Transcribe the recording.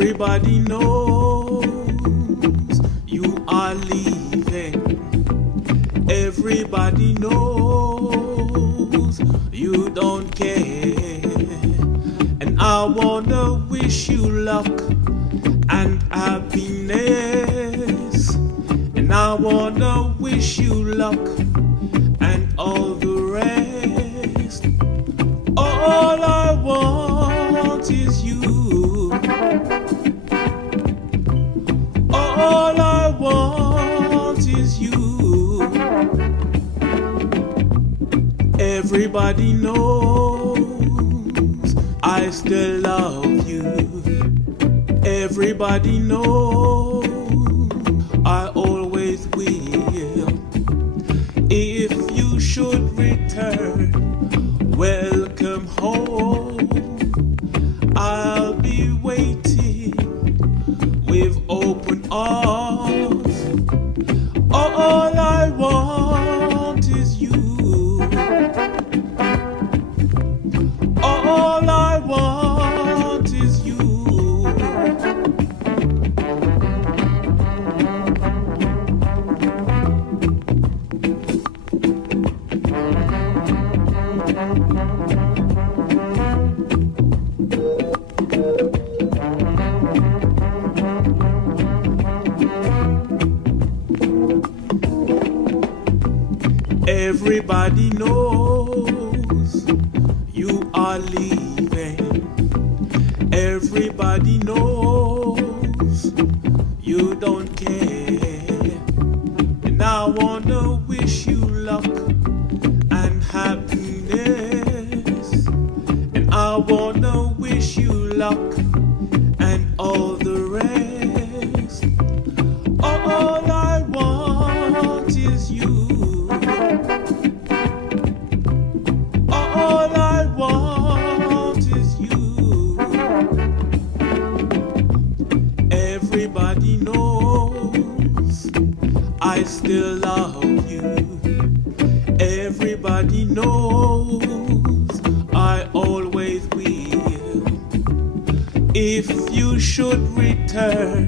Everybody knows you are leaving. Everybody knows you don't care. And I wanna wish you luck and happiness. And I wanna wish you luck and all the rest. All I want is you. All I want is you. Everybody knows I still love you. Everybody knows I always will. If you should return, welcome home. I'll be waiting with open arms. All I want is you. All I want is you. Everybody knows you are leaving. Everybody knows you don't care. And I wanna wish you luck and happiness. And I wanna wish you luck and all the rest. All I want is you. All I want is you. Everybody knows I still love you. Everybody knows I always will. If you should return,